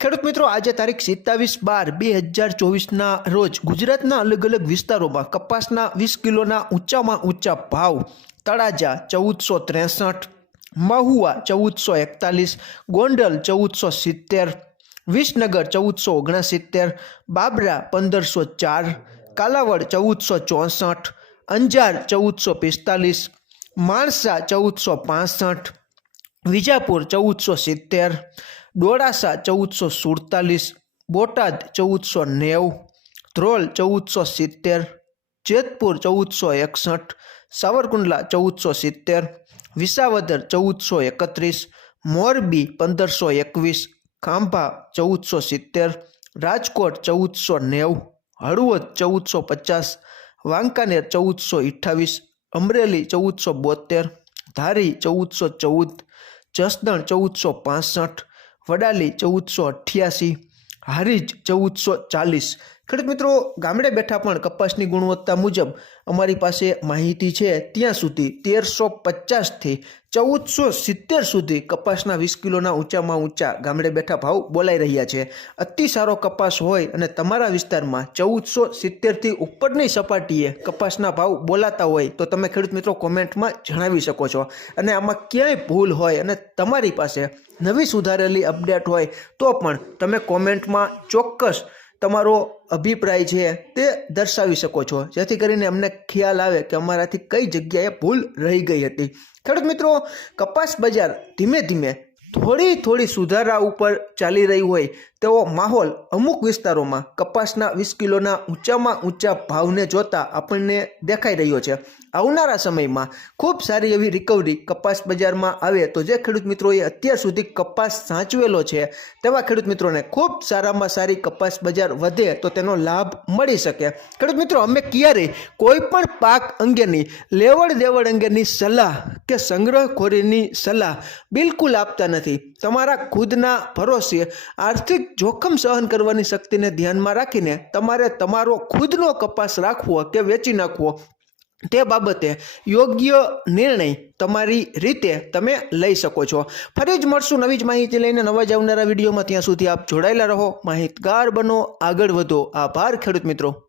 ખેડૂત મિત્રો, આજે તારીખ સિત્તાવીસ બાર બે હજાર ચોવીસના રોજ ગુજરાતના અલગ અલગ વિસ્તારોમાં કપાસના વીસ કિલોના ઊંચામાં ઊંચા ભાવ, તળાજા ચૌદસો ત્રેસઠ, મહુવા ચૌદસો એકતાલીસ, ગોંડલ ચૌદસો સિત્તેર, વિસનગર ચૌદસો ઓગણસિત્તેર, બાબરા પંદરસો ચાર, કાલાવડ ચૌદસો ચોસઠ, અંજાર ચૌદસો પિસ્તાલીસ, માણસા ચૌદસો પાસઠ, વિજાપુર ચૌદસો સિત્તેર ડોળાસા ચૌદસો સુડતાલીસ, બોટાદ ચૌદસો નેવું, ધ્રોલ ચૌદસો સિત્તેર, જેતપુર ચૌદસો એકસઠ, સાવરકુંડલા ચૌદસો સિત્તેર, વિસાવદર ચૌદસો એકત્રીસ, મોરબી પંદરસો એકવીસ, ખાંભા ચૌદસો સિત્તેર, રાજકોટ ચૌદસો નેવું, હળવદ ચૌદસો પચાસ, વાંકાનેર ચૌદસો અઠ્ઠાવીસ, અમરેલી ચૌદસો બોતેર ધારી ચૌદસો ચૌદ, જસદણ ચૌદસો પાસઠ વડાલી ચૌદસો અઠ્યાસી હારીજ ચૌદસો ચાલીસ ખેડૂત મિત્રો, ગામડે બેઠા પણ કપાસની ગુણવત્તા મુજબ અમારી પાસે માહિતી છે, ત્યાં સુધી તેરસો પચાસથી ચૌદસો સિત્તેર સુધી કપાસના વીસ કિલોના ઊંચામાં ઊંચા ગામડે બેઠા ભાવ બોલાઈ રહ્યા છે. અતિ સારો કપાસ હોય અને તમારા વિસ્તારમાં ચૌદસો સિત્તેરથી ઉપરની સપાટીએ કપાસના ભાવ બોલાતા હોય તો તમે ખેડૂત મિત્રો કોમેન્ટમાં જણાવી શકો છો. અને આમાં ક્યાંય ભૂલ હોય અને તમારી પાસે નવી સુધારેલી અપડેટ હોય તો પણ તમે કોમેન્ટમાં ચોક્કસ તમારો અભિપ્રાય છે તે દર્શાવી શકો છો. જેથી કરીને અમને ખ્યાલ આવે કે અમારાથી કઈ જગ્યાએ ભૂલ રહી ગઈ હતી. ખેડૂત મિત્રો, કપાસ બજાર ધીમે ધીમે થોડી થોડી સુધારા ઉપર ચાલી રહી હોય તેવો માહોલ અમુક વિસ્તારોમાં કપાસના વીસ કિલોના ઊંચામાં ઊંચા ભાવને જોતા આપણને દેખાઈ રહ્યો છે. આવનારા સમયમાં ખૂબ સારી એવી રિકવરી કપાસ બજારમાં આવે તો જે ખેડૂત મિત્રોએ અત્યાર સુધી કપાસ સાચવેલો છે તેવા ખેડૂત મિત્રોને ખૂબ સારામાં સારી કપાસ બજાર વધે તો તેનો લાભ મળી શકે. ખેડૂત મિત્રો, અમે ક્યારેય કોઈ પણ પાક અંગેની લેવડ દેવડ અંગેની સલાહ કે સંગ્રહખોરીની સલાહ બિલકુલ આપતા નથી. તમારા ખુદના ભરોસે આર્થિક જોખમ સહન કરવાની શક્તિને ધ્યાનમાં રાખીને તમારે તમારો ખુદનો કપાસ રાખવો કે વેચી નાખવો, તે બાબતે યોગ્ય નિર્ણય તમારી રીતે તમે લઈ શકો છો. ફરી જ મળશું નવી જ માહિતી લઈને નવા જ આવનારા વિડીયોમાં. ત્યાં સુધી આપ જોડાયેલા રહો. માહિતગાર બનો. આગળ વધો. આભાર ખેડૂત મિત્રો.